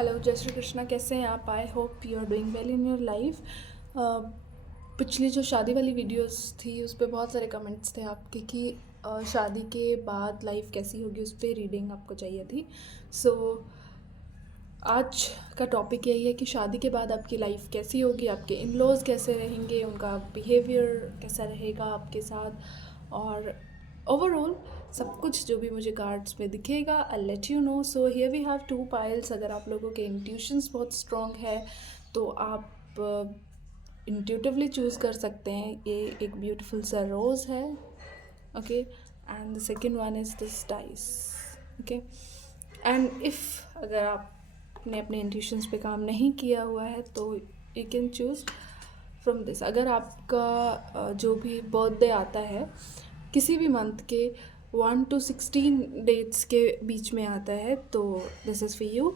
Hello, जय श्री कृष्णा। कैसे हैं आप? I hope you are doing well in your life. पिछली जो शादी वाली वीडियोस थी उस पर बहुत सारे कमेंट्स थे आपके कि शादी के बाद लाइफ कैसी होगी, उस पर रीडिंग आपको चाहिए थी। सो आज का टॉपिक यही है कि शादी के बाद आपकी लाइफ कैसी होगी, आपके इन लॉज कैसे रहेंगे, उनका बिहेवियर कैसा रहेगा आपके साथ, और ओवरऑल सब कुछ जो भी मुझे कार्ड्स में दिखेगा I let you know. So here we have 2 piles. अगर आप लोगों के इंट्यूशंस बहुत स्ट्रॉन्ग है तो आप इंट्यूटिवली चूज़ कर सकते हैं। ये एक ब्यूटीफुल सा रोज़ है, okay, and the second one is this dice, okay. And if अगर आपने अपने इंट्यूशंस पे काम नहीं किया हुआ है तो you can choose from this. अगर आपका जो भी बर्थडे आता है किसी भी मंथ के 1 to 16 डेट्स के बीच में आता है तो this is for you,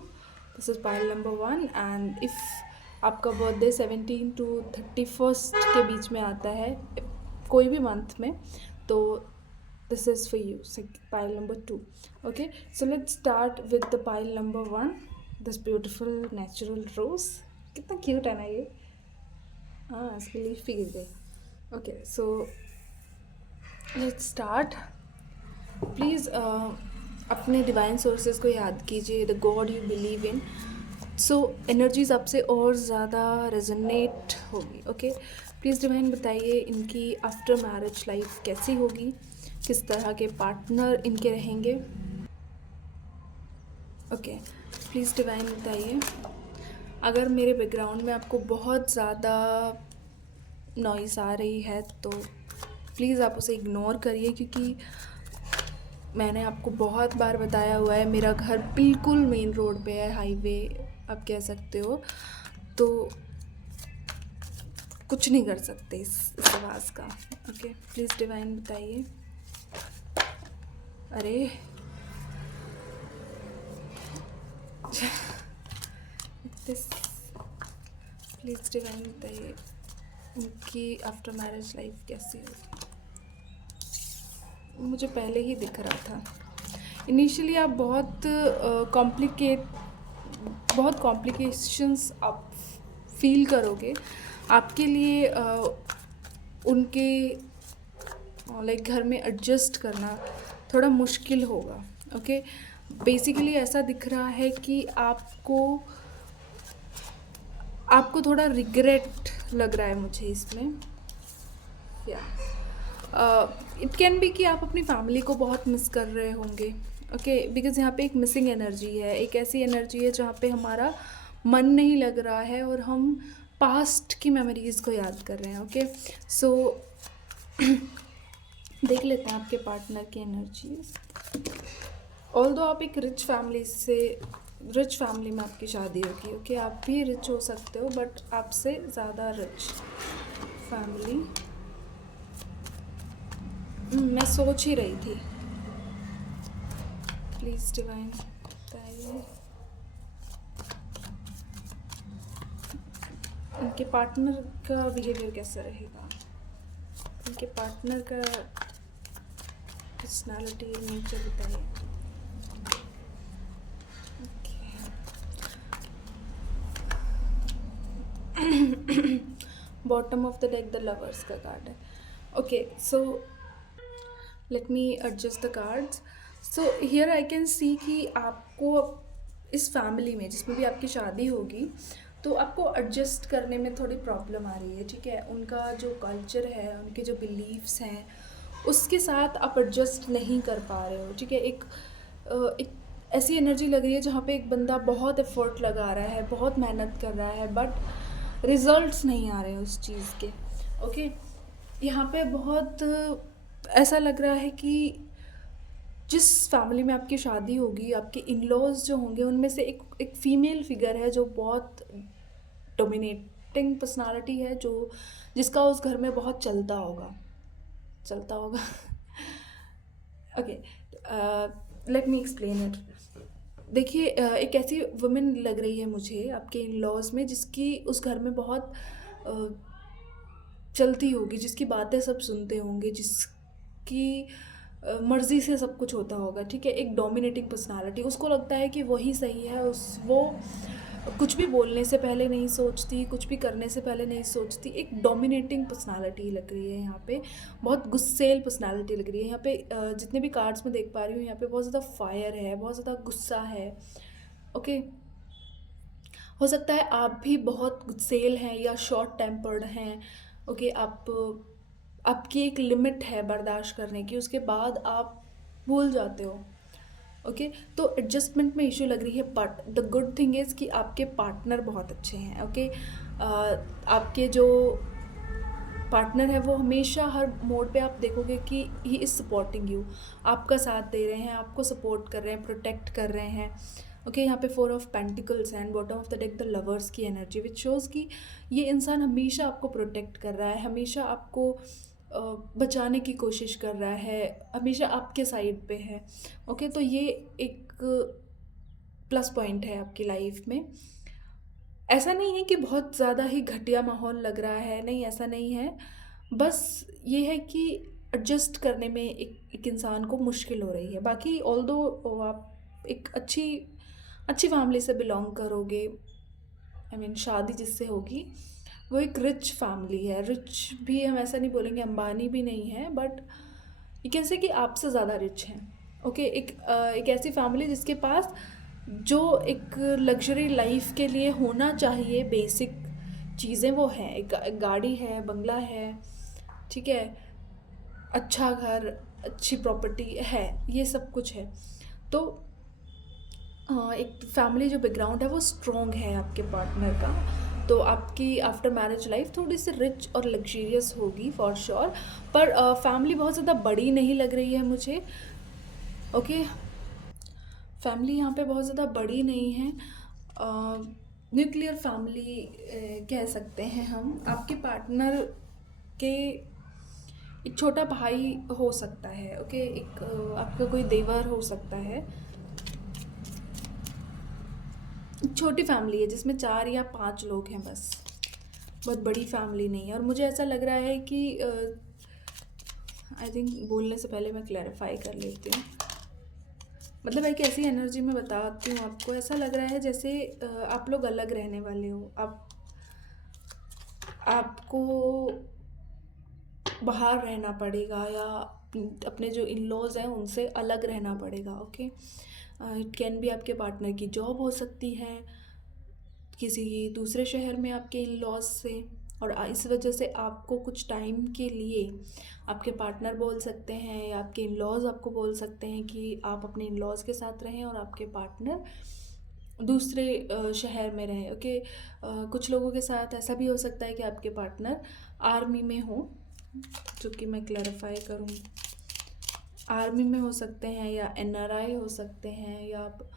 this is pile number 1। And if आपका बर्थडे 17 to 31 के बीच में आता है कोई भी मंथ में तो this is for you, pile number 2. Okay, so let's start with the pile number 1, this beautiful natural rose. कितना cute है ना ये। हाँ, इसकी लीफ भी गिर गई। Okay, so let's start. Please अपने डिवाइन सोर्सेज को याद कीजिए, the God you believe in. So energies आपसे और ज़्यादा रेजोनेट होगी। ओके, प्लीज़ डिवाइन बताइए इनकी आफ्टर मैरिज लाइफ कैसी होगी, किस तरह के पार्टनर इनके रहेंगे। ओके, प्लीज़ डिवाइन बताइए। अगर मेरे बैकग्राउंड में आपको बहुत ज़्यादा नॉइज़ आ रही है तो प्लीज़ आप उसे इग्नोर करिए, क्योंकि मैंने आपको बहुत बार बताया हुआ है मेरा घर बिल्कुल मेन रोड पे है, हाईवे आप कह सकते हो, तो कुछ नहीं कर सकते इस आवाज़ का। ओके, प्लीज़ डिवाइन बताइए। अरे दिस, प्लीज़ डिवाइन बताइए उनकी आफ्टर मैरिज लाइफ कैसी होगी। मुझे पहले ही दिख रहा था। इनिशियली आप बहुत कॉम्प्लिकेशंस आप फील करोगे। आपके लिए उनके लाइक घर में एडजस्ट करना थोड़ा मुश्किल होगा। ओके, बेसिकली ऐसा दिख रहा है कि आपको थोड़ा रिग्रेट लग रहा है मुझे इसमें। या इट कैन बी कि आप अपनी फैमिली को बहुत मिस कर रहे होंगे। ओके, बिकॉज यहाँ पे एक मिसिंग एनर्जी है, एक ऐसी एनर्जी है जहाँ पे हमारा मन नहीं लग रहा है और हम पास्ट की मेमोरीज़ को याद कर रहे हैं। ओके, सो देख लेते हैं आपके पार्टनर की एनर्जीज। ऑल्दो आप एक रिच फैमिली में आपकी शादी होगी। ओके, आप भी रिच हो सकते हो बट आपसे ज़्यादा रिच फैमिली मैं सोच ही रही थी। प्लीज़ डिवाइन बताइए उनके पार्टनर का बिहेवियर कैसा रहेगा, उनके पार्टनर का पर्सनालिटी नेचर बताइए। Bottom of the deck the lovers का कार्ड है। Okay, so let me adjust the cards. So here I can सी कि आपको इस फैमिली में जिसमें भी आपकी शादी होगी तो आपको एडजस्ट करने में थोड़ी प्रॉब्लम आ रही है। ठीक है, उनका जो कल्चर है, उनके जो बिलीव्स हैं उसके साथ आप एडजस्ट नहीं कर पा रहे हो। ठीक है, एक ऐसी एनर्जी लग रही है जहाँ पे एक बंदा बहुत एफर्ट लगा रहा है, बहुत मेहनत कर रहा है बट रिजल्ट्स नहीं आ रहे हैं उस चीज़ के। ओके, यहाँ पे बहुत ऐसा लग रहा है कि जिस फैमिली में आपकी शादी होगी, आपके इन लॉज जो होंगे उनमें से एक फीमेल फिगर है जो बहुत डोमिनेटिंग पर्सनालिटी है, जिसका उस घर में बहुत चलता होगा। Okay, let me explain it. देखिए, एक ऐसी वुमेन लग रही है मुझे आपके इन लॉज में जिसकी उस घर में बहुत चलती होगी, जिसकी बातें सब सुनते होंगे, जिसकी मर्ज़ी से सब कुछ होता होगा। ठीक है, एक डोमिनेटिंग पर्सनालिटी, उसको लगता है कि वही सही है, वो कुछ भी बोलने से पहले नहीं सोचती, कुछ भी करने से पहले नहीं सोचती। एक डोमिनेटिंग पर्सनालिटी लग रही है यहाँ पे, बहुत गुस्सेल पर्सनालिटी लग रही है यहाँ पे। जितने भी कार्ड्स में देख पा रही हूँ यहाँ पे बहुत ज़्यादा फायर है, बहुत ज़्यादा गुस्सा है। ओके, हो सकता है आप भी बहुत गुस्सेल हैं या शॉर्ट टेम्पर्ड हैं। ओके, आपकी एक लिमिट है बर्दाश्त करने की, उसके बाद आप भूल जाते हो। ओके, तो एडजस्टमेंट में इशू लग रही है, but the good thing is कि आपके पार्टनर बहुत अच्छे हैं। ओके, आपके जो पार्टनर है वो हमेशा हर मोड पे आप देखोगे कि ही इज़ सपोर्टिंग यू, आपका साथ दे रहे हैं, आपको सपोर्ट कर रहे हैं, प्रोटेक्ट कर रहे हैं। ओके, यहाँ पे 4 of pentacles and bottom of the deck the lovers की एनर्जी, विच शोज़ कि ये इंसान हमेशा आपको प्रोटेक्ट कर रहा है, हमेशा आपको बचाने की कोशिश कर रहा है, हमेशा आपके साइड पे है। ओके, तो ये एक प्लस पॉइंट है आपकी लाइफ में। ऐसा नहीं है कि बहुत ज़्यादा ही घटिया माहौल लग रहा है, नहीं ऐसा नहीं है, बस ये है कि एडजस्ट करने में एक इंसान को मुश्किल हो रही है। बाकी ऑल्दो आप एक अच्छी फैमिली से बिलोंग करोगे, आई मीन शादी जिससे होगी वो एक रिच फैमिली है। रिच भी हम ऐसा नहीं बोलेंगे, अंबानी भी नहीं है, बट ये कैसे कि आपसे ज़्यादा रिच हैं। ओके, एक ऐसी फैमिली जिसके पास जो एक लग्जरी लाइफ के लिए होना चाहिए बेसिक चीज़ें वो हैं। एक गाड़ी है, बंगला है, ठीक है, अच्छा घर, अच्छी प्रॉपर्टी है, ये सब कुछ है। तो एक फैमिली जो बैकग्राउंड है वो स्ट्रॉन्ग है आपके पार्टनर का। तो आपकी आफ्टर मैरिज लाइफ थोड़ी सी रिच और लग्जरियस होगी फॉर श्योर, पर फैमिली बहुत ज़्यादा बड़ी नहीं लग रही है मुझे। ओके, फैमिली यहाँ पे बहुत ज़्यादा बड़ी नहीं है, न्यूक्लियर फैमिली कह सकते हैं हम। आपके पार्टनर के एक छोटा भाई हो सकता है। ओके, एक आपका कोई देवर हो सकता है। छोटी फैमिली है जिसमें 4 या 5 लोग हैं बस, बहुत बड़ी फैमिली नहीं है। और मुझे ऐसा लग रहा है कि आई थिंक बोलने से पहले मैं क्लैरिफाई कर लेती हूँ। मतलब एक ऐसी एनर्जी में बताती हूँ आपको, ऐसा लग रहा है जैसे आप लोग अलग रहने वाले हो। आपको बाहर रहना पड़ेगा या अपने जो इन लॉज हैं उनसे अलग रहना पड़ेगा। ओके, इट कैन बी आपके पार्टनर की जॉब हो सकती है किसी दूसरे शहर में आपके इन लॉज से, और इस वजह से आपको कुछ टाइम के लिए आपके पार्टनर बोल सकते हैं या आपके इन लॉज आपको बोल सकते हैं कि आप अपने इन लॉज के साथ रहें और आपके पार्टनर दूसरे शहर में रहें। ओके, कुछ लोगों के साथ ऐसा भी हो सकता है कि आपके पार्टनर आर्मी में हो, जो कि मैं क्लैरिफाई करूँ, आर्मी में हो सकते हैं या एनआरआई हो सकते हैं, या आप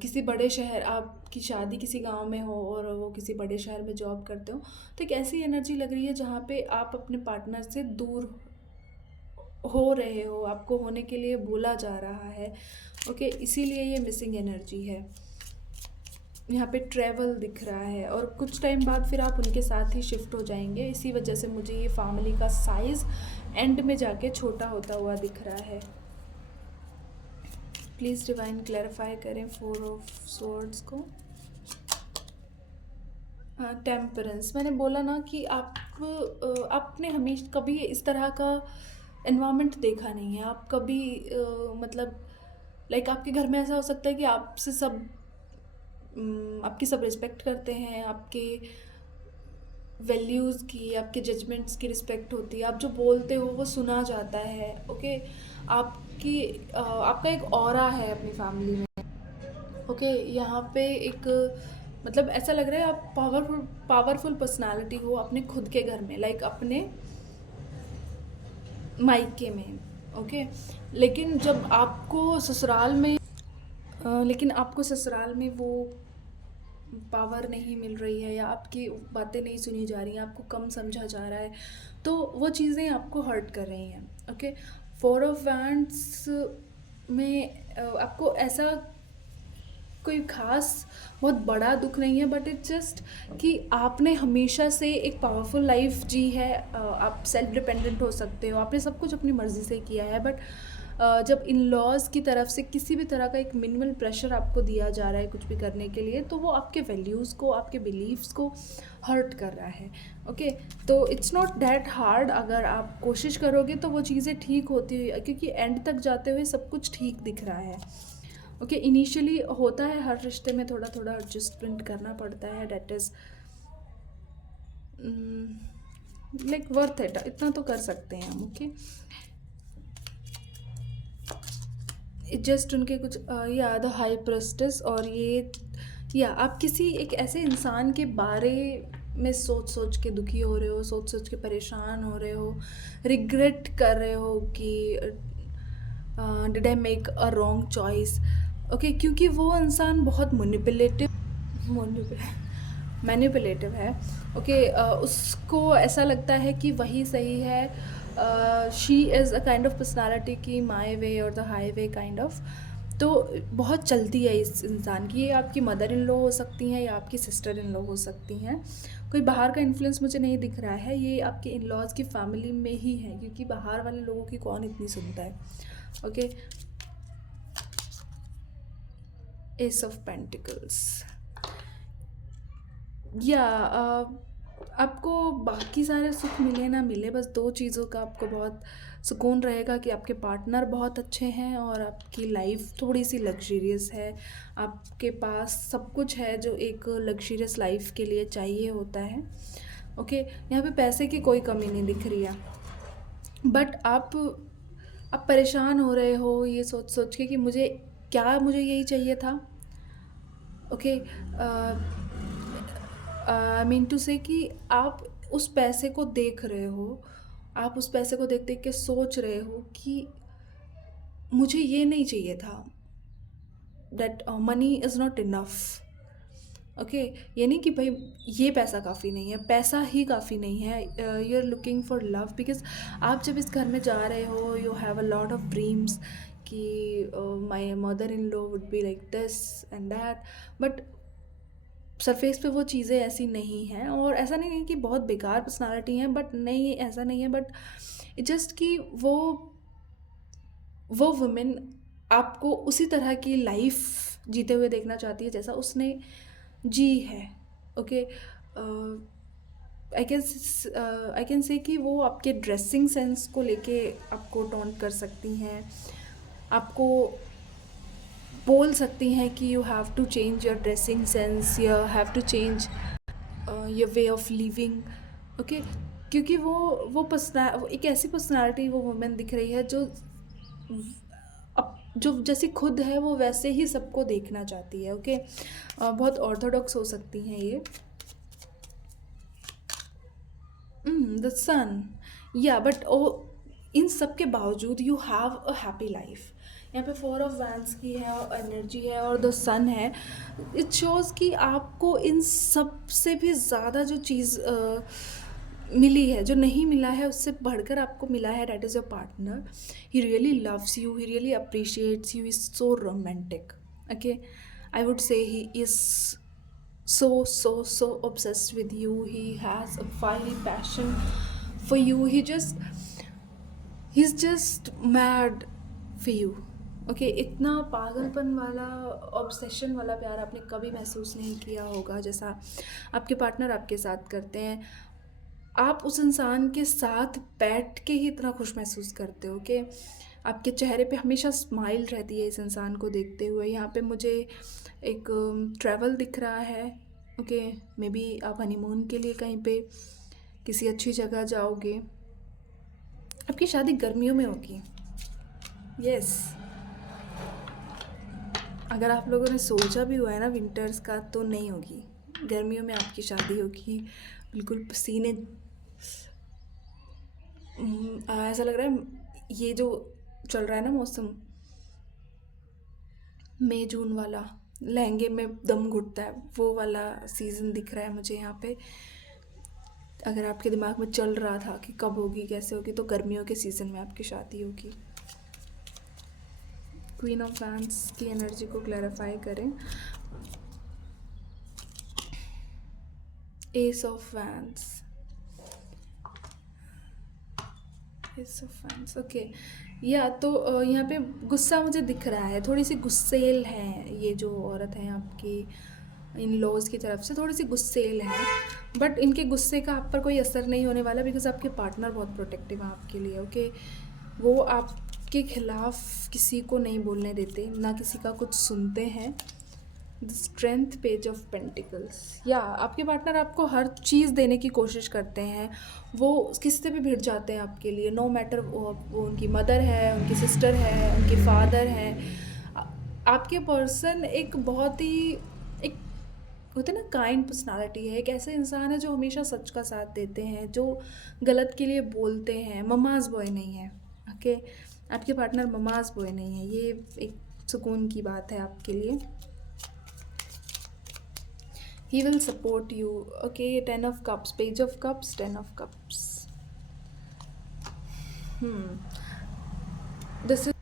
किसी बड़े शहर, आपकी शादी किसी गांव में हो और वो किसी बड़े शहर में जॉब करते हो। तो एक ऐसी एनर्जी लग रही है जहाँ पे आप अपने पार्टनर से दूर हो रहे हो, आपको होने के लिए बोला जा रहा है। ओके, इसीलिए ये मिसिंग एनर्जी है। यहाँ पे ट्रैवल दिख रहा है और कुछ टाइम बाद फिर आप उनके साथ ही शिफ्ट हो जाएंगे। इसी वजह से मुझे ये फैमिली का साइज़ एंड में जाके छोटा होता हुआ दिख रहा है। प्लीज़ डिवाइन क्लैरिफाई करें 4 ऑफ स्वॉर्ड्स को। टेम्परेंस, मैंने बोला ना कि आपने हमेशा कभी इस तरह का एनवायरनमेंट देखा नहीं है। आप कभी मतलब लाइक आपके घर में ऐसा हो सकता है कि आपसे सब आपकी सब रिस्पेक्ट करते हैं, आपके वैल्यूज़ की, आपके जजमेंट्स की रिस्पेक्ट होती है, आप जो बोलते हो वो सुना जाता है। ओके, आपका एक ऑरा है अपनी फैमिली में। ओके, यहाँ पे एक मतलब ऐसा लग रहा है आप पावरफुल पर्सनालिटी हो अपने खुद के घर में, लाइक अपने मायके में। ओके, लेकिन जब आपको ससुराल में वो पावर नहीं मिल रही है या आपकी बातें नहीं सुनी जा रही हैं, आपको कम समझा जा रहा है, तो वो चीज़ें आपको हर्ट कर रही हैं। ओके, 4 ऑफ वैंड्स में आपको ऐसा कोई ख़ास बहुत बड़ा दुख नहीं है, बट इट्स जस्ट कि आपने हमेशा से एक पावरफुल लाइफ जी है। आप सेल्फ डिपेंडेंट हो सकते हो, आपने सब कुछ अपनी मर्ज़ी से किया है, बट जब इन लॉज की तरफ से किसी भी तरह का एक मिनिमल प्रेशर आपको दिया जा रहा है कुछ भी करने के लिए, तो वो आपके वैल्यूज़ को, आपके बिलीव्स को हर्ट कर रहा है। ओके, तो इट्स नॉट दैट हार्ड, अगर आप कोशिश करोगे तो वो चीज़ें ठीक होती हुई, क्योंकि एंड तक जाते हुए सब कुछ ठीक दिख रहा है। ओके, इनिशियली होता है हर रिश्ते में थोड़ा थोड़ा एडजस्टमेंट करना पड़ता है, that is like worth it, इतना तो कर सकते हैं हम। ओके, जस्ट उनके कुछ या द हाई प्रेस्टिस, और ये या आप किसी एक ऐसे इंसान के बारे में सोच सोच के दुखी हो रहे हो, सोच सोच के परेशान हो रहे हो, रिग्रेट कर रहे हो कि did I make a wrong choice. Okay, क्योंकि वो इंसान बहुत मैनिपुलेटिव है। ओके, उसको ऐसा लगता है कि वही सही है। She is a kind of personality की माई वे और the high way kind of. तो बहुत चलती है इस इंसान की। ये आपकी मदर इन लॉ हो सकती हैं या आपकी सिस्टर इन लॉ हो सकती हैं। कोई बाहर का इन्फ्लुएंस मुझे नहीं दिख रहा है, ये आपके इन लॉज की फैमिली में ही है, क्योंकि बाहर वाले लोगों की कौन इतनी सुनता है। ओके, एस ऑफ पेंटिकल्स, या आपको बाकी सारे सुख मिले ना मिले, बस दो चीज़ों का आपको बहुत सुकून रहेगा कि आपके पार्टनर बहुत अच्छे हैं और आपकी लाइफ थोड़ी सी लग्जरियस है। आपके पास सब कुछ है जो एक लग्जरियस लाइफ के लिए चाहिए होता है। ओके, यहाँ पे पैसे की कोई कमी नहीं दिख रही है, बट आप परेशान हो रहे हो ये सोच सोच के कि मुझे यही चाहिए था। ओके, आई मीन टू से कि आप उस पैसे को देख रहे हो, आप उस पैसे को देख देख के सोच रहे हो कि मुझे ये नहीं चाहिए था, that money is not enough. Okay, ये नहीं कि भाई ये पैसा काफ़ी नहीं है, पैसा ही काफ़ी नहीं है। You are looking for love, because आप जब इस घर में जा रहे हो, you have a lot of dreams कि my mother in law would be like this and that, but surface पे वो चीज़ें ऐसी नहीं हैं। और ऐसा नहीं है कि बहुत बेकार पर्सनालिटी हैं, बट नहीं, ऐसा नहीं है, बट जस्ट कि वो वुमेन आपको उसी तरह की लाइफ जीते हुए देखना चाहती है जैसा उसने जी है। ओके, आई कैन से कि वो आपके ड्रेसिंग सेंस को लेके आपको टॉन्ट कर सकती हैं, आपको बोल सकती हैं कि you have to change your dressing sense, you have to change your way of living. Okay, क्योंकि वो एक ऐसी पर्सनालिटी वो वुमेन दिख रही है जो जैसी खुद है वो वैसे ही सबको देखना चाहती है। ओके, बहुत ऑर्थोडॉक्स हो सकती हैं ये। द सन, या बट इन सब के बावजूद you have a happy life. यहाँ पे 4 ऑफ वैंड्स की है और एनर्जी है और द सन है। इट शोज़ कि आपको इन सब से भी ज़्यादा जो चीज़ मिली है, जो नहीं मिला है उससे बढ़कर आपको मिला है, that is your partner. He really loves you, he really appreciates you, is so romantic. Okay, I would say he is so obsessed with you. He has a fiery passion for you. He's just mad for you. Okay, इतना पागलपन वाला, obsession वाला प्यार आपने कभी महसूस नहीं किया होगा जैसा आपके पार्टनर आपके साथ करते हैं। आप उस इंसान के साथ बैठ के ही इतना खुश महसूस करते हो कि आपके चेहरे पे हमेशा स्माइल रहती है इस इंसान को देखते हुए। यहाँ पे मुझे एक ट्रैवल दिख रहा है। ओके, मे बी आप हनीमून के लिए कहीं पे किसी अच्छी जगह जाओगे। आपकी शादी गर्मियों में होगी। यस, अगर आप लोगों ने सोचा भी हुआ है ना विंटर्स का, तो नहीं होगी, गर्मियों में आपकी शादी होगी। बिल्कुल पसीने, ऐसा लग रहा है ये जो चल रहा है ना मौसम, मई जून वाला, लहंगे में दम घुटता है वो वाला सीज़न दिख रहा है मुझे यहाँ पे। अगर आपके दिमाग में चल रहा था कि कब होगी कैसे होगी, तो गर्मियों के सीज़न में आपकी शादी होगी। क्वीन ऑफ वैंड्स की एनर्जी को क्लैरिफाई करें। S of wands, S of wands. Okay, या तो यहाँ पे गुस्सा मुझे दिख रहा है, थोड़ी सी गुस्सेल हैं ये जो औरत हैं आपकी, इन लॉज की तरफ से थोड़ी सी गुस्सेल है, बट इनके गुस्से का आप पर कोई असर नहीं होने वाला, बिकॉज आपके पार्टनर बहुत प्रोटेक्टिव हैं आपके लिए। ओके, वो आपके खिलाफ किसी को नहीं बोलने देते, ना किसी का कुछ सुनते हैं। The strength, page of pentacles, या आपके पार्टनर आपको हर चीज़ देने की कोशिश करते हैं, वो किसी से भी भिड़ जाते हैं आपके लिए, नो मैटर वो उनकी मदर है, उनकी सिस्टर है, उनके फादर हैं। आपके पर्सन एक बहुत ही एक होते ना काइंड पर्सनालिटी है, एक ऐसे इंसान है जो हमेशा सच का साथ देते हैं, जो गलत के लिए बोलते हैं, ममाज बॉय नहीं है। ओके, आपके पार्टनर ममाज बॉय नहीं है, ये एक सुकून की बात है आपके लिए। He will support you. Okay, 10 of cups, page of cups, 10 of cups. This is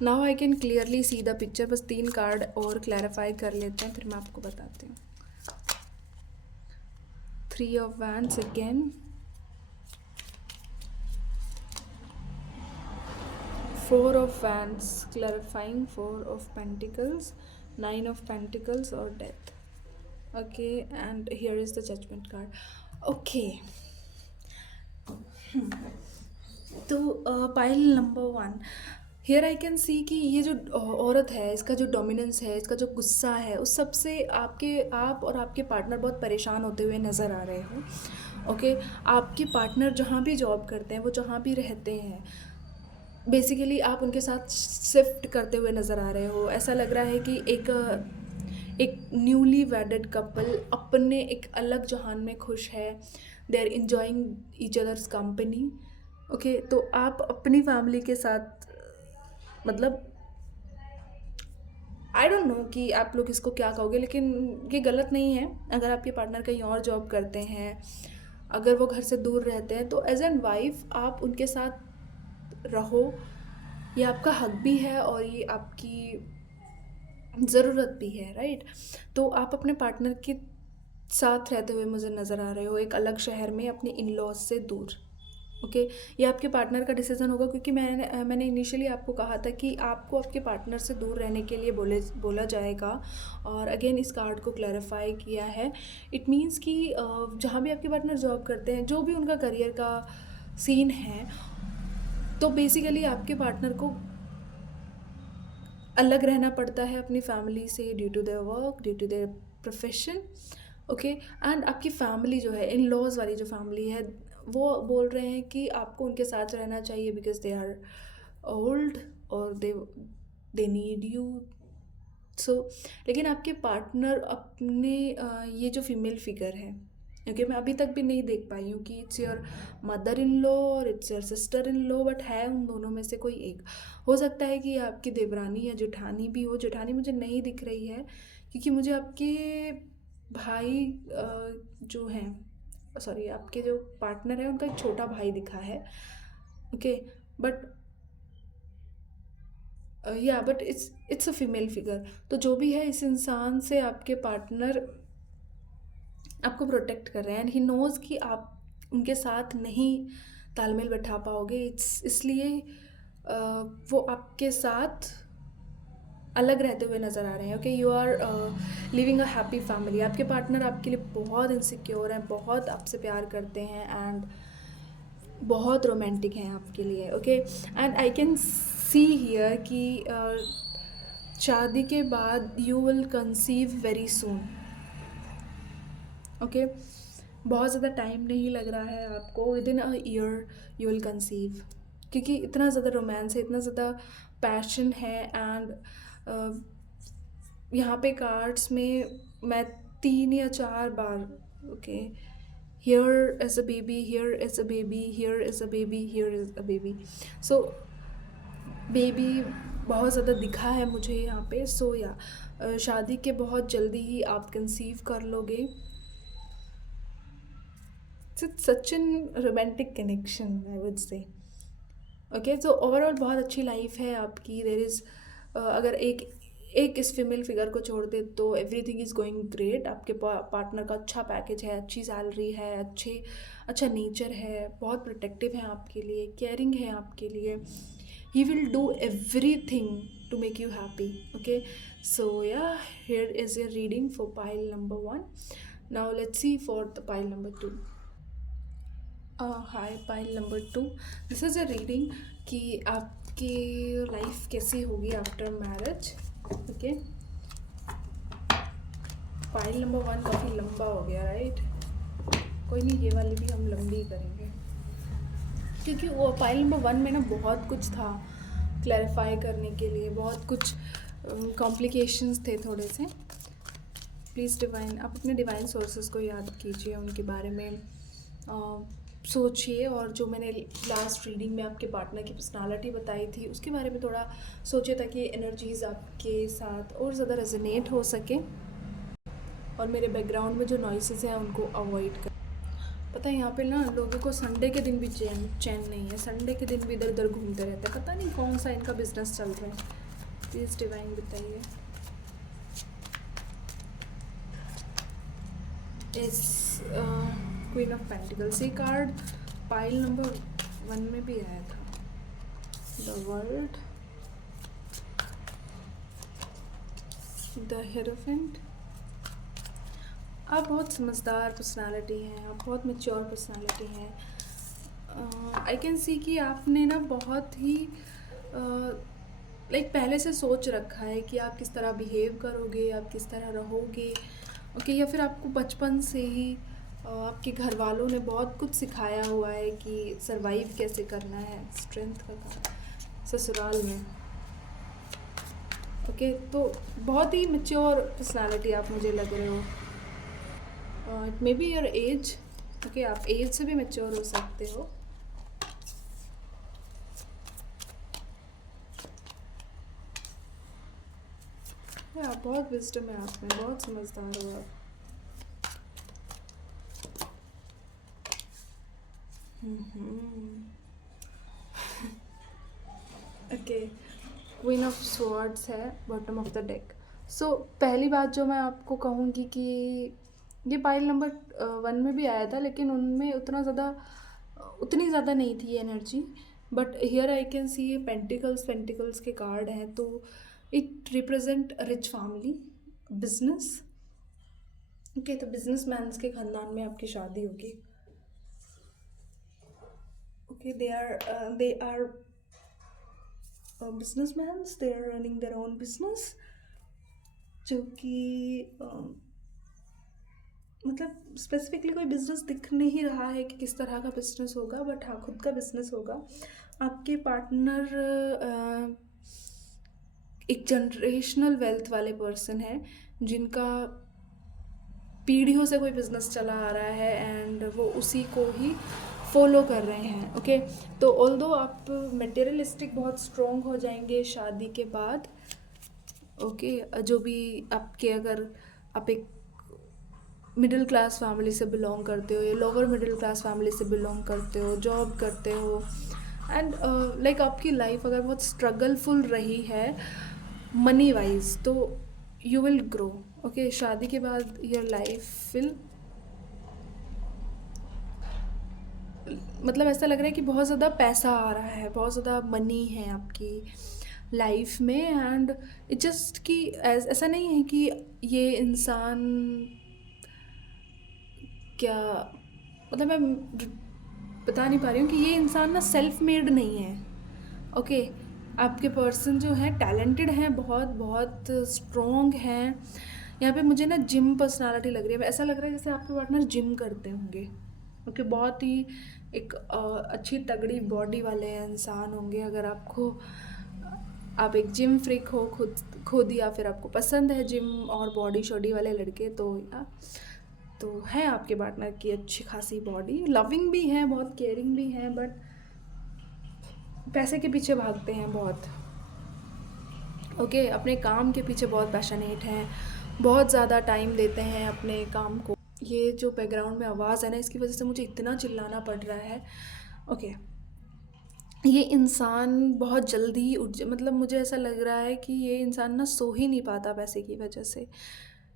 now I can clearly see the picture. बस 3 कार्ड और क्लैरिफाई कर लेते हैं, फिर मैं आपको बताती हूँ। 3 of wands again, 4 of wands clarifying, 4 of pentacles, 9 of pentacles और death. Okay, and here is the judgment card. Okay, तो pile number 1, here I can सी कि ये जो औरत है, इसका जो डोमिनेंस है, इसका जो गुस्सा है, उस सब से आप और आपके पार्टनर बहुत परेशान होते हुए नज़र आ रहे हो। ओके, आपके पार्टनर जहाँ भी जॉब करते हैं, वो जहाँ भी रहते हैं, बेसिकली आप उनके साथ शिफ्ट करते हुए नज़र आ रहे हो। ऐसा लग रहा है कि एक न्यूली वेडेड कपल अपने एक अलग जहान में खुश है, they are enjoying each other's company. Okay, तो आप अपनी फैमिली के साथ, मतलब आई डोंट नो कि आप लोग इसको क्या कहोगे, लेकिन ये गलत नहीं है। अगर आपके पार्टनर कहीं और जॉब करते हैं, अगर वो घर से दूर रहते हैं, तो एज एन वाइफ आप उनके साथ रहो, ये आपका हक भी है और ये आपकी ज़रूरत भी है, राइट। तो आप अपने पार्टनर के साथ रहते हुए मुझे नज़र आ रहे हो, एक अलग शहर में अपने इन लॉज से दूर। ओके, ये आपके पार्टनर का डिसीज़न होगा, क्योंकि मैंने इनिशियली आपको कहा था कि आपको आपके पार्टनर से दूर रहने के लिए बोला जाएगा, और अगेन इस कार्ड को क्लैरिफाई किया है। इट मीन्स कि जहाँ भी आपके पार्टनर जॉब करते हैं, जो भी उनका करियर का सीन है, तो बेसिकली आपके पार्टनर को अलग रहना पड़ता है अपनी फैमिली से, due to their work, due to their profession. Okay, and आपकी फैमिली जो है, इन लॉज वाली जो फैमिली है, वो बोल रहे हैं कि आपको उनके साथ रहना चाहिए, बिकॉज दे आर ओल्ड और दे नीड यू। सो लेकिन आपके पार्टनर अपने ये जो फीमेल फिगर है, क्योंकि मैं अभी तक भी नहीं देख पाई हूँ कि it's your mother in law और it's your sister in law, but है उन दोनों में से कोई एक। हो सकता है कि आपकी देवरानी या जेठानी भी हो। जेठानी मुझे नहीं दिख रही है, क्योंकि मुझे आपके भाई जो हैं, सॉरी, आपके जो पार्टनर है उनका एक छोटा भाई दिखा है। ओके, बट या but it's a female figure. तो जो भी है, इस इंसान से आपके पार्टनर आपको प्रोटेक्ट कर रहे हैं, एंड ही नोज़ कि आप उनके साथ नहीं तालमेल बैठा पाओगे, इसलिए वो आपके साथ अलग रहते हुए नज़र आ रहे हैं। Okay, you are living a happy family. आपके पार्टनर आपके लिए बहुत इनसिक्योर हैं, बहुत आपसे प्यार करते हैं, एंड बहुत रोमांटिक हैं आपके लिए। Okay, and I can see here कि शादी के बाद you will conceive very soon. Okay, बहुत ज़्यादा टाइम नहीं लग रहा है आपको, with in a year you will conceive, क्योंकि इतना ज़्यादा रोमांस है, इतना ज़्यादा पैशन है। एंड यहाँ पे कार्ड्स में मैं 3 या 4 बार, okay, here is a baby, here is a baby, here is a baby, here is a baby. So baby बहुत ज़्यादा दिखा है मुझे यहाँ पे। सो या शादी के बहुत जल्दी ही आप कंसीव कर लोगे। It's such an romantic connection, I would say. Okay, तो ओवरऑल बहुत अच्छी लाइफ है आपकी। देयर इज़ अगर एक इस फीमेल फिगर को छोड़ दे तो एवरीथिंग इज़ गोइंग ग्रेट। आपके पार्टनर का अच्छा पैकेज है, अच्छी सैलरी है, अच्छा नेचर है, बहुत प्रोटेक्टिव है आपके लिए, केयरिंग है आपके लिए, he will do everything to make you happy. Okay, so yeah, here is your reading for pile number 1. Now let's see for the pile number 2. Hi pile number 2, this is a reading कि आपकी life कैसी होगी after marriage. Okay, pile number 1 काफ़ी लंबा हो गया, right? कोई नहीं, ये वाली भी हम लंबी करेंगे क्योंकि वो पाइल नंबर 1 में ना बहुत कुछ था क्लैरिफाई करने के लिए, बहुत कुछ कॉम्प्लिकेशंस थे थोड़े से. प्लीज़ डिवाइन, आप अपने डिवाइन सोर्सेज को याद कीजिए, उनके बारे में सोचिए, और जो मैंने लास्ट रीडिंग में आपके पार्टनर की पर्सनालिटी बताई थी उसके बारे में थोड़ा सोचिए, ताकि एनर्जीज़ आपके साथ और ज़्यादा रेजोनेट हो सके, और मेरे बैकग्राउंड में जो नॉइसेस हैं उनको अवॉइड कर. पता है यहाँ पे ना लोगों को संडे के दिन भी चैन नहीं है, संडे के दिन भी इधर उधर घूमते रहते हैं, पता नहीं कौन सा इनका बिजनेस चल रहा है. प्लीज़ डिवाइन बताइए. इस क्वीन ऑफ पेंटिकल्स, ये कार्ड पाइल नंबर 1 में भी आया था. The world, the hierophant. आप बहुत समझदार पर्सनालिटी हैं, आप बहुत मैच्योर पर्सनालिटी हैं. आई कैन सी कि आपने ना बहुत ही लाइक पहले से सोच रखा है कि आप किस तरह बिहेव करोगे, आप किस तरह रहोगे. ओके, या फिर आपको बचपन से ही आपके घर वालों ने बहुत कुछ सिखाया हुआ है कि सरवाइव कैसे करना है. स्ट्रेंथ का काम ससुराल में. ओके, तो बहुत ही मैच्योर पर्सनालिटी आप मुझे लग रहे हो. It may be your age. Okay, आप एज से भी मैच्योर हो सकते हो. या बहुत विजडम है आप में, बहुत समझदार हो आप. ओके, क्वीन ऑफ स्वॉर्ड्स है बॉटम ऑफ द डेक. सो पहली बात जो मैं आपको कहूँगी कि ये पाइल नंबर 1 में भी आया था, लेकिन उनमें उतनी ज़्यादा नहीं थी energy. But here I can see ये पेंटिकल्स के कार्ड हैं, तो it represent rich family, business. Okay, तो बिजनेस मैन के ख़ानदान में आपकी शादी होगी. Okay, they are businessmen, they are running their own business, जो कि मतलब स्पेसिफिकली कोई बिजनेस दिख नहीं रहा है कि किस तरह का बिजनेस होगा, बट हाँ, खुद का बिजनेस होगा. आपके पार्टनर एक जनरेशनल वेल्थ वाले पर्सन है, जिनका पीढ़ियों से कोई बिजनेस चला आ रहा है एंड वो उसी को ही फॉलो कर रहे हैं. ओके, तो ऑल्दो आप मटेरियलिस्टिक बहुत स्ट्रॉन्ग हो जाएंगे शादी के बाद. ओके, जो भी आपके, अगर आप एक मिडिल क्लास फैमिली से बिलोंग करते हो या लोअर मिडिल क्लास फैमिली से बिलोंग करते हो, जॉब करते हो, एंड लाइक आपकी लाइफ अगर बहुत स्ट्रगलफुल रही है मनी वाइज, तो यू विल ग्रो. ओके, शादी के बाद योर लाइफ विल, मतलब ऐसा लग रहा है कि बहुत ज़्यादा पैसा आ रहा है, बहुत ज़्यादा मनी है आपकी लाइफ में. एंड इट जस्ट कि ऐसा नहीं है कि ये इंसान क्या, मतलब मैं बता नहीं पा रही हूँ कि ये इंसान ना सेल्फ मेड नहीं है. ओके, आपके पर्सन जो है टैलेंटेड हैं, बहुत बहुत स्ट्रॉन्ग हैं. यहाँ पे मुझे ना जिम पर्सनालिटी लग रही है. ऐसा लग रहा है जैसे आपके पार्टनर जिम करते होंगे. ओके, बहुत ही एक अच्छी तगड़ी बॉडी वाले इंसान होंगे. अगर आप एक जिम फ्रीक हो खुद या फिर आपको पसंद है जिम और बॉडी शॉडी वाले लड़के, तो है आपके पार्टनर की अच्छी खासी बॉडी. लविंग भी है, बहुत केयरिंग भी है, बट पैसे के पीछे भागते हैं बहुत. ओके, अपने काम के पीछे बहुत पैशनेट हैं, बहुत ज़्यादा टाइम देते हैं अपने काम को. ये जो बैकग्राउंड में आवाज़ है ना, इसकी वजह से मुझे इतना चिल्लाना पड़ रहा है. ओके, ये इंसान बहुत जल्दी मतलब मुझे ऐसा लग रहा है कि ये इंसान ना सो ही नहीं पाता पैसे की वजह से.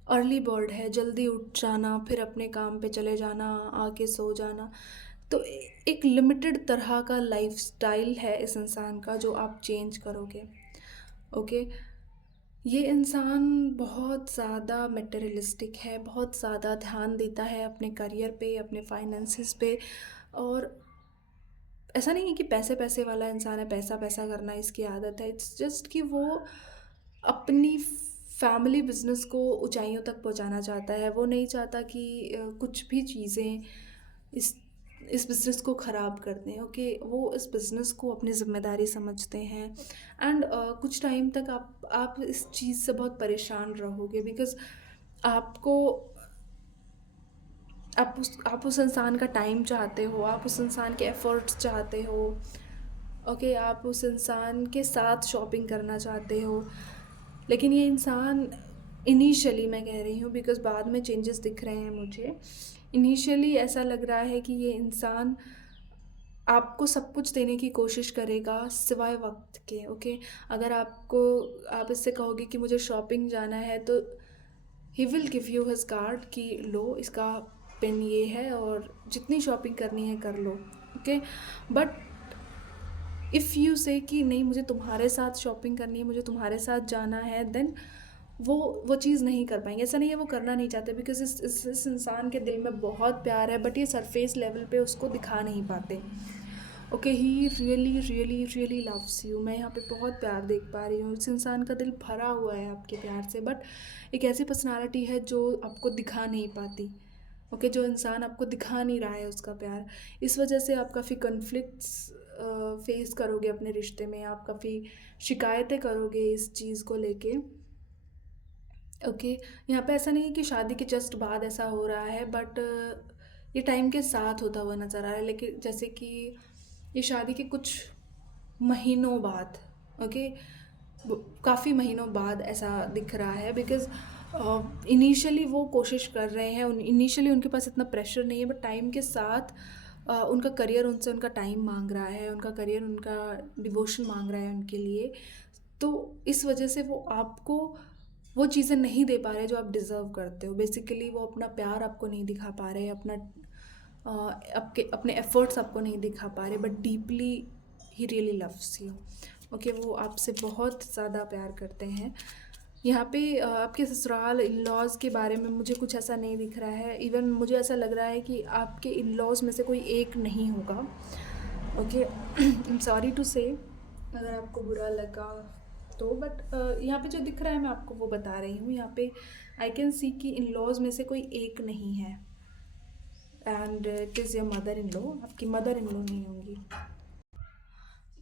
अर्ली बर्ड है, जल्दी उठ जाना, फिर अपने काम पे चले जाना, आके सो जाना. तो एक लिमिटेड तरह का लाइफ़स्टाइल है इस इंसान का जो आप चेंज करोगे, ओके? ये इंसान बहुत ज़्यादा मटेरियलिस्टिक है, बहुत ज़्यादा ध्यान देता है अपने करियर पे, अपने फाइनेंसेस पे। और ऐसा नहीं है कि पैसे-पैसे वाला इंसान है, पैसा-पैसा करना इसकी आदत है। इट्स जस्ट कि वो अपनी फैमिली बिज़नेस को ऊँचाइयों तक पहुँचाना चाहता है। वो नहीं चाहता कि कुछ भी चीज़ें इस इस बिज़नेस को ख़राब कर दें, ओके? वो इस बिज़नेस को अपनी ज़िम्मेदारी समझते हैं। एंड कुछ टाइम तक आप इस चीज़ से बहुत परेशान रहोगे, बिकॉज़ आपको आप उस इंसान का टाइम चाहते हो, आप उस इंसान के एफ़र्ट्स चाहते हो, ओके? आप उस इंसान के साथ शॉपिंग करना चाहते हो। लेकिन ये इंसान इनिशियली, मैं कह रही हूँ बिकॉज़ बाद में चेंजेस दिख रहे हैं मुझे। इनिशियली ऐसा लग रहा है कि ये इंसान आपको सब कुछ देने की कोशिश करेगा सिवाय वक़्त के, ओके? अगर आप इससे कहोगे कि मुझे शॉपिंग जाना है, तो he will give you his card कि लो, इसका पिन ये है और जितनी शॉपिंग करनी है कर लो, ओके? बट इफ़ यू से कि नहीं, मुझे तुम्हारे साथ शॉपिंग करनी है, मुझे तुम्हारे साथ जाना है, देन वो चीज़ नहीं कर पाएँगे। ऐसा नहीं है वो करना नहीं चाहते, बिकॉज़ इस इंसान के दिल में बहुत प्यार है, बट ये सरफेस लेवल पे उसको दिखा नहीं पाते। Okay, he really really really loves you. मैं यहाँ पे बहुत प्यार देख पा रही हूँ। इस इंसान का दिल भरा हुआ है आपके प्यार से, बट एक ऐसी पर्सनैलिटी है जो आपको दिखा नहीं पाती, ओके? जो इंसान आपको दिखा नहीं रहा है उसका प्यार। इस वजह से आप काफ़ी कॉन्फ्लिक्ट्स फेस करोगे अपने रिश्ते में, आप काफ़ी शिकायतें करोगे इस चीज़ को लेके, ओके? यहाँ पे ऐसा नहीं है कि शादी के जस्ट बाद ऐसा हो रहा है, बट ये टाइम के साथ होता हुआ नज़र आ रहा है। लेकिन जैसे कि ये शादी के कुछ महीनों बाद, ओके? काफ़ी महीनों बाद ऐसा दिख रहा है, बिकॉज़ इनिशियली वो कोशिश कर रहे हैं, इनिशियली उनके पास इतना प्रेशर नहीं है, बट टाइम के साथ उनका करियर उनसे उनका टाइम मांग रहा है, उनका करियर उनका डिवोशन मांग रहा है उनके लिए। तो इस वजह से वो आपको वो चीज़ें नहीं दे पा रहे जो आप डिज़र्व करते हो। बेसिकली वो अपना प्यार आपको नहीं दिखा पा रहे, अ, आपके अपने एफ़र्ट्स आपको नहीं दिखा पा रहे, but deeply he really loves you, okay? वो आपसे बहुत ज़्यादा प्यार करते हैं। यहाँ पे आपके ससुराल इन-लॉज़ के बारे में मुझे कुछ ऐसा नहीं दिख रहा है। इवन मुझे ऐसा लग रहा है कि आपके इन-लॉज़ में से कोई एक नहीं होगा, okay? I am sorry to say, अगर आपको बुरा लगा तो, बट यहाँ पे जो दिख रहा है मैं आपको वो बता रही हूँ। यहाँ पे आई कैन सी कि इन-लॉज़ में से कोई एक नहीं है, and it is your mother in law. आपकी मदर इन लॉ नहीं होंगी।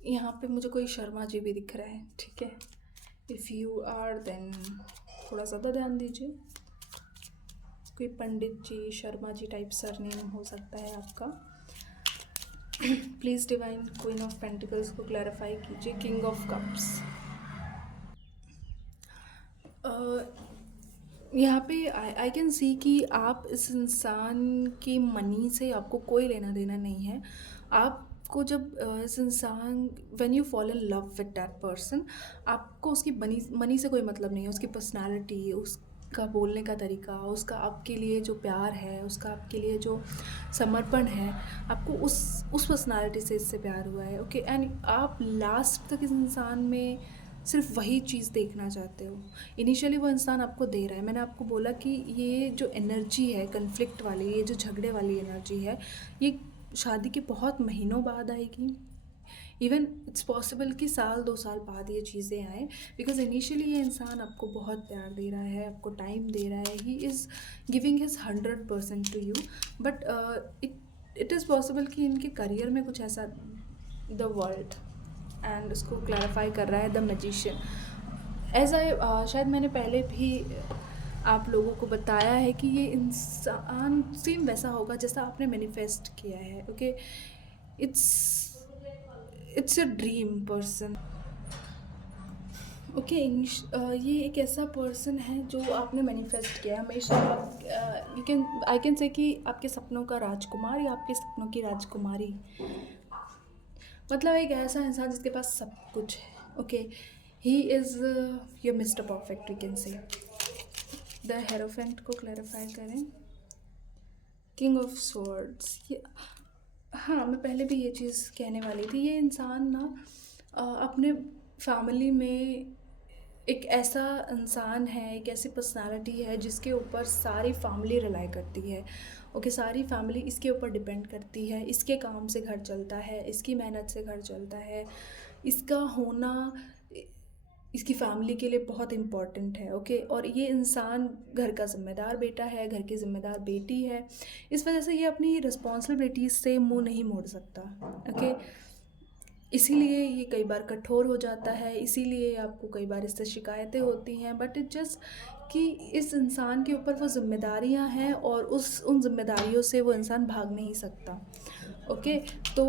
यहाँ पे मुझे कोई शर्मा जी भी दिख रहा है, ठीक है? इफ़ यू आर, देन थोड़ा ज़्यादा ध्यान दीजिए। कोई पंडित जी, शर्मा जी टाइप सरनेम हो सकता है आपका। Please divine queen of pentacles को क्लैरिफाई कीजिए। किंग ऑफ कप्स, यहाँ पे आई कैन सी कि आप इस इंसान की मनी से आपको कोई लेना देना नहीं है। आपको जब इस इंसान when you fall in love with that person, आपको उसकी मनी से कोई मतलब नहीं है। उसकी पर्सनालिटी, उसका बोलने का तरीका, उसका आपके लिए जो प्यार है, उसका आपके लिए जो समर्पण है, आपको उस पर्सनालिटी से इससे प्यार हुआ है, ओके? एंड आप लास्ट तक इस इंसान में सिर्फ वही चीज़ देखना चाहते हो। इनिशियली वो इंसान आपको दे रहा है। मैंने आपको बोला कि ये जो एनर्जी है कन्फ्लिक्ट वाली, ये जो झगड़े वाली एनर्जी है, ये शादी के बहुत महीनों बाद आएगी। इवन इट्स पॉसिबल कि साल 2 साल बाद ये चीज़ें आएँ, बिकॉज़ इनिशियली ये इंसान आपको बहुत प्यार दे रहा है, आपको टाइम दे रहा है। He is giving his 100% to you, but it is possible कि इनके करियर में कुछ ऐसा, द वर्ल्ड, एंड उसको क्लैरिफाई कर रहा है द मैजिशियन। एज़ आई शायद मैंने पहले भी आप लोगों को बताया है कि ये इंसान सेम वैसा होगा जैसा आपने मैनिफेस्ट किया है, okay? It's it's a dream person, okay? ये एक ऐसा पर्सन है जो आपने मैनिफेस्ट किया है हमेशा। You can I can say कि आपके सपनों का राजकुमार या आपके सपनों की राजकुमारी, मतलब एक ऐसा इंसान जिसके पास सब कुछ है, okay? He is your mister perfect, we can say. The hierophant को क्लैरिफाई करें। किंग ऑफ स्वॉर्ड्स, हाँ, मैं पहले भी ये चीज़ कहने वाली थी, ये इंसान ना अपने फैमिली में एक ऐसा इंसान है, एक ऐसी पर्सनैलिटी है जिसके ऊपर सारी फैमिली रिलाई करती है। ओके, सारी फैमिली इसके ऊपर डिपेंड करती है, इसके काम से घर चलता है, इसकी मेहनत से घर चलता है, इसका होना इसकी फैमिली के लिए बहुत इम्पॉर्टेंट है। ओके, और ये इंसान घर का ज़िम्मेदार बेटा है, घर की ज़िम्मेदार बेटी है, इस वजह से ये अपनी रिस्पॉन्सिबिलिटीज़ से मुंह नहीं मोड़ सकता। ओके, इसीलिए ये कई बार कठोर हो जाता है, इसीलिए आपको कई बार इससे शिकायतें होती हैं, बट इट जस्ट कि इस इंसान के ऊपर वो ज़िम्मेदारियाँ हैं और उन ज़िम्मेदारियों से वो इंसान भाग नहीं सकता। ओके, तो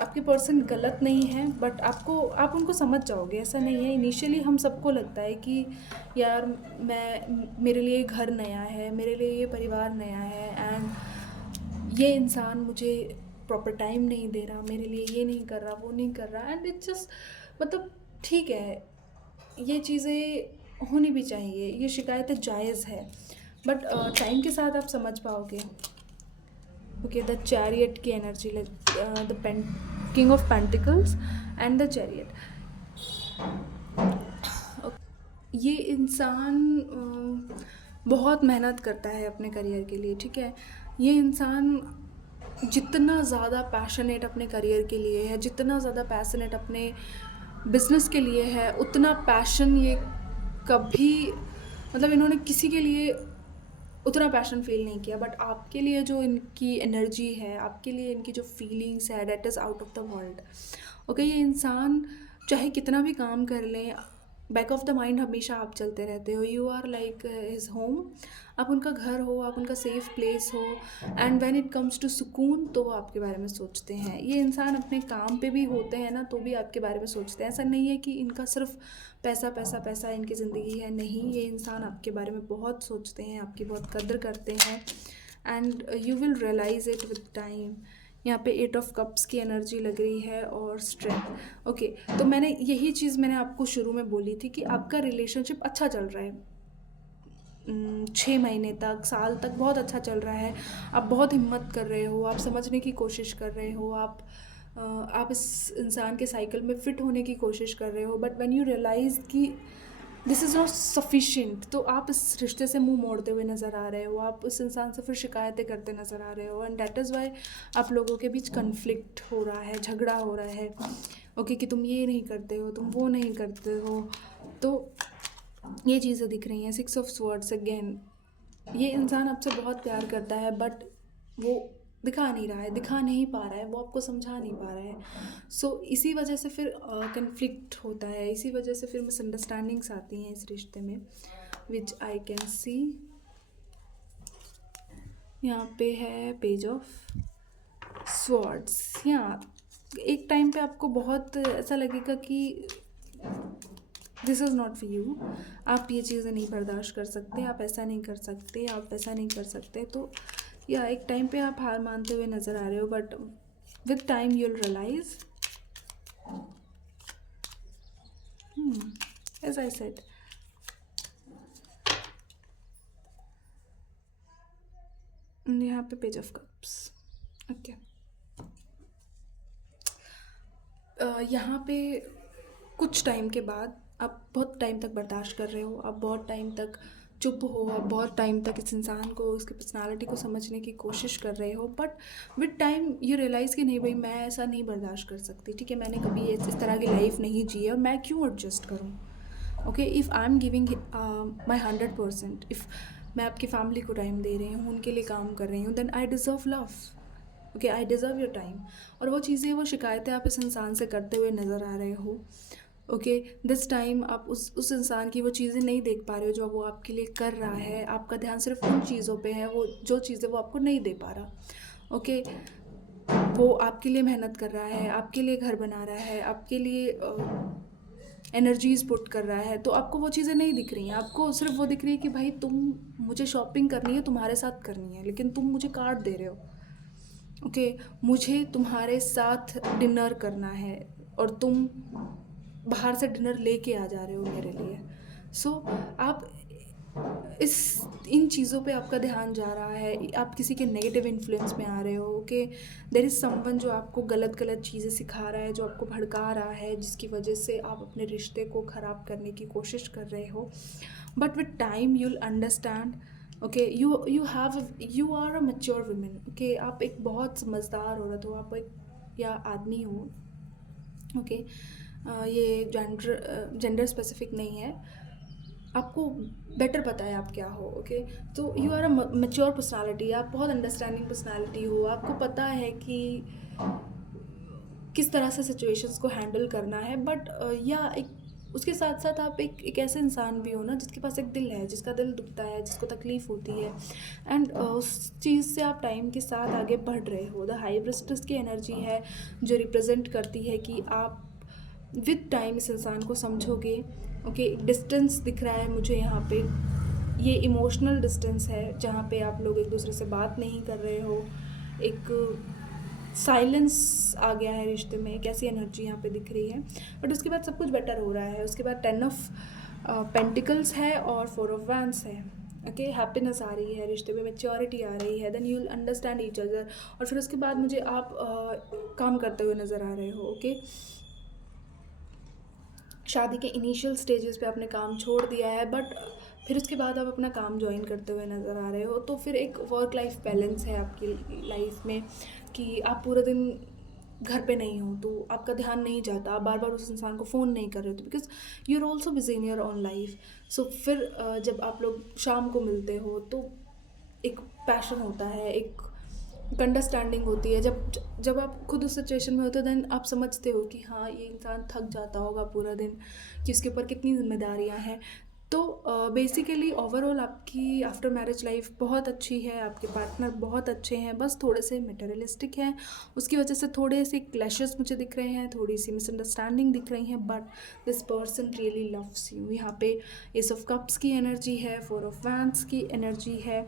आपके पर्सन गलत नहीं है, बट आप उनको समझ जाओगे, ऐसा नहीं है। इनिशियली हम सबको लगता है कि यार मेरे लिए घर नया है, मेरे लिए ये परिवार नया है, एंड ये इंसान मुझे प्रॉपर टाइम नहीं दे रहा, मेरे लिए ये नहीं कर रहा, वो नहीं कर रहा, एंड इट्स जस्ट मतलब ठीक है, ये चीज़ें होनी भी चाहिए, ये शिकायतें जायज़ है, बट टाइम के साथ आप समझ पाओगे। ओके, द चैरियट की energy, the king of pentacles and the chariot. ये इंसान बहुत मेहनत करता है अपने करियर के लिए, ठीक है। ये इंसान जितना ज़्यादा पैशनेट अपने करियर के लिए है, जितना ज़्यादा पैशनेट अपने बिजनेस के लिए है, उतना पैशन ये कभी मतलब इन्होंने किसी के लिए उतना पैशन फील नहीं किया, बट आपके लिए जो इनकी एनर्जी है, आपके लिए इनकी जो फीलिंग्स है, that is out of the world. Okay, ये इंसान चाहे कितना भी काम कर लें, बैक ऑफ द माइंड हमेशा आप चलते रहते हो, you are like his home, आप उनका घर हो, आप उनका सेफ प्लेस हो, and when it comes to सुकून तो वो आपके बारे में सोचते हैं। ये इंसान अपने काम पे भी होते हैं ना तो भी आपके बारे में सोचते हैं, ऐसा नहीं है कि इनका सिर्फ पैसा पैसा पैसा इनकी ज़िंदगी है, नहीं, ये इंसान आपके बारे में बहुत सोचते हैं, आपकी बहुत कदर करते हैं, and you will realise it with time. यहाँ पे 8 ऑफ कप्स की एनर्जी लग रही है और स्ट्रेंथ। ओके, तो यही चीज़ मैंने आपको शुरू में बोली थी कि आपका रिलेशनशिप अच्छा चल रहा है, 6 महीने तक, साल तक बहुत अच्छा चल रहा है, आप बहुत हिम्मत कर रहे हो, आप समझने की कोशिश कर रहे हो, आप इस इंसान के साइकिल में फ़िट होने की कोशिश कर रहे हो, बट व्हेन यू रियलाइज़ कि दिस इज़ नॉट सफिशिएंट, तो आप इस रिश्ते से मुंह मोड़ते हुए नज़र आ रहे हो, आप उस इंसान से फिर शिकायतें करते नज़र आ रहे हो, एंड दैट इज़ वाई आप लोगों के बीच कन्फ्लिक्ट हो रहा है, झगड़ा हो रहा है। ओके, कि तुम ये नहीं करते हो, तुम वो नहीं करते हो, तो ये चीज़ें दिख रही हैं। 6 ऑफ स्वॉर्ड्स अगेन, ये इंसान आपसे बहुत प्यार करता है, बट वो दिखा नहीं रहा है, दिखा नहीं पा रहा है, वो आपको समझा नहीं पा रहा है। सो इसी वजह से फिर कन्फ्लिक्ट होता है, इसी वजह से फिर मिसअंडरस्टैंडिंग्स आती हैं इस रिश्ते में, विच आई कैन सी। यहाँ पे है पेज ऑफ स्वॉर्ड्स। यहाँ एक टाइम पे आपको बहुत ऐसा लगेगा कि this is not for you, आप ये चीज़ें नहीं बर्दाश्त कर सकते, आप ऐसा नहीं कर सकते, आप वैसा नहीं कर सकते, तो या एक टाइम पे आप हार मानते हुए नज़र आ रहे हो, but with time you'll realise, as I said, यहाँ पे पेज ऑफ कप्स। ओके, यहाँ पे कुछ टाइम के बाद आप बहुत टाइम तक बर्दाश्त कर रहे हो, आप बहुत टाइम तक चुप हो, आप बहुत टाइम तक इस इंसान को, उसकी पर्सनालिटी को समझने की कोशिश कर रहे हो, but with time you realise कि नहीं भाई, मैं ऐसा नहीं बर्दाश्त कर सकती, ठीक है, मैंने कभी इस तरह की लाइफ नहीं जी है और मैं क्यों एडजस्ट करूँ। Okay, if I am giving my 100%, if मैं आपकी फैमिली को टाइम दे रही हूँ, उनके लिए काम कर रही हूँ, then I deserve love. Okay, I deserve your time. और वो चीज़ें, वो शिकायतें आप इस इंसान से करते हुए नज़र आ रहे हो। ओके, दिस टाइम आप उस इंसान की वो चीज़ें नहीं देख पा रहे हो जो वो आपके लिए कर रहा है, आपका ध्यान सिर्फ उन चीज़ों पे है, वो जो चीज़ें वो आपको नहीं दे पा रहा। ओके, वो आपके लिए मेहनत कर रहा है, आपके लिए घर बना रहा है, आपके लिए एनर्जीज़ पुट कर रहा है, तो आपको वो चीज़ें नहीं दिख रही हैं, आपको सिर्फ वो दिख रही है कि भाई मुझे शॉपिंग करनी है, तुम्हारे साथ करनी है, लेकिन तुम मुझे कार्ड दे रहे हो। ओके, मुझे तुम्हारे साथ डिनर करना है और तुम बाहर से डिनर लेके आ जा रहे हो मेरे लिए। सो आप इस इन चीज़ों पे आपका ध्यान जा रहा है, आप किसी के नेगेटिव इन्फ्लुएंस में आ रहे हो, ओके। देयर इज़ समवन जो आपको गलत गलत चीज़ें सिखा रहा है, जो आपको भड़का रहा है, जिसकी वजह से आप अपने रिश्ते को ख़राब करने की कोशिश कर रहे हो। But with time you will understand, okay. You are a mature women, okay. आप एक बहुत समझदार औरत हो, आप एक या आदमी हो, ओके। ये जेंडर स्पेसिफिक नहीं है, आपको बेटर पता है आप क्या हो, ओके। तो you are a mature personality, आप बहुत अंडरस्टैंडिंग पर्सनालिटी हो, आपको पता है कि किस तरह से सिचुएशंस को हैंडल करना है। बट या एक उसके साथ साथ आप एक ऐसे इंसान भी हो ना जिसके पास एक दिल है, जिसका दिल दुखता है, जिसको तकलीफ़ होती है। एंड उस चीज़ से आप टाइम के साथ आगे बढ़ रहे हो। द हाई प्रीस्टेस की एनर्जी है जो रिप्रेजेंट करती है कि आप विद टाइम इस इंसान को समझोगे, ओके। एक डिस्टेंस दिख रहा है मुझे यहाँ पे, ये इमोशनल डिस्टेंस है जहाँ पे आप लोग एक दूसरे से बात नहीं कर रहे हो, एक साइलेंस आ गया है रिश्ते में, एक ऐसी एनर्जी यहाँ पे दिख रही है। बट उसके बाद सब कुछ बेटर हो रहा है। उसके बाद 10 ऑफ पेंटिकल्स है और 4 ऑफ वैंड्स है, ओके। हैप्पीनेस आ रही है रिश्ते में, मेच्योरिटी आ रही है, then you will understand each other. और फिर उसके बाद मुझे आप काम करते हुए नज़र आ रहे हो, ओके। शादी के इनिशियल स्टेजेस पे आपने काम छोड़ दिया है, बट फिर उसके बाद आप अपना काम ज्वाइन करते हुए नज़र आ रहे हो। तो फिर एक वर्क लाइफ बैलेंस है आपकी लाइफ में कि आप पूरा दिन घर पे नहीं हो, तो आपका ध्यान नहीं जाता, आप बार बार उस इंसान को फ़ोन नहीं कर रहे हो, because you are also busy in your own life. So फिर जब आप लोग शाम को मिलते हो तो एक पैशन होता है, एक अंडरस्टैंडिंग होती है। जब जब आप खुद उस सिचुएशन में होते हो, देन आप समझते हो कि हाँ, ये इंसान थक जाता होगा पूरा दिन, कि उसके ऊपर कितनी जिम्मेदारियाँ हैं। तो बेसिकली ओवरऑल आपकी आफ्टर मैरिज लाइफ बहुत अच्छी है, आपके पार्टनर बहुत अच्छे हैं, बस थोड़े से मटेरियलिस्टिक हैं। उसकी वजह से थोड़े से क्लैशेस मुझे दिख रहे हैं, थोड़ी सी मिसअंडरस्टैंडिंग दिख रही हैं, but this person really loves you. यहाँ पे एस ऑफ कप्स की एनर्जी है, 4 ऑफ वैंड्स की एनर्जी है,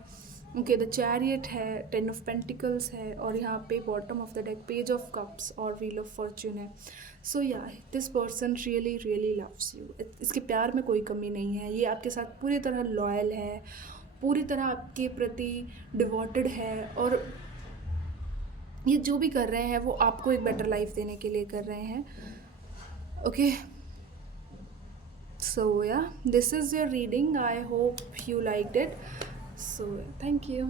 ओके। द चैरियट है, 10 ऑफ पेंटिकल्स है, और यहाँ पे bottom of the deck page of cups और व्हील ऑफ फॉर्च्यून है। सो या this person really really loves you. इसके प्यार में कोई कमी नहीं है, ये आपके साथ पूरी तरह लॉयल है, पूरी तरह आपके प्रति डिवोटेड है, और ये जो भी कर रहे हैं वो आपको एक बेटर लाइफ देने के लिए कर रहे हैं, ओके। सो या this is your reading, I hope you liked it. So thank you.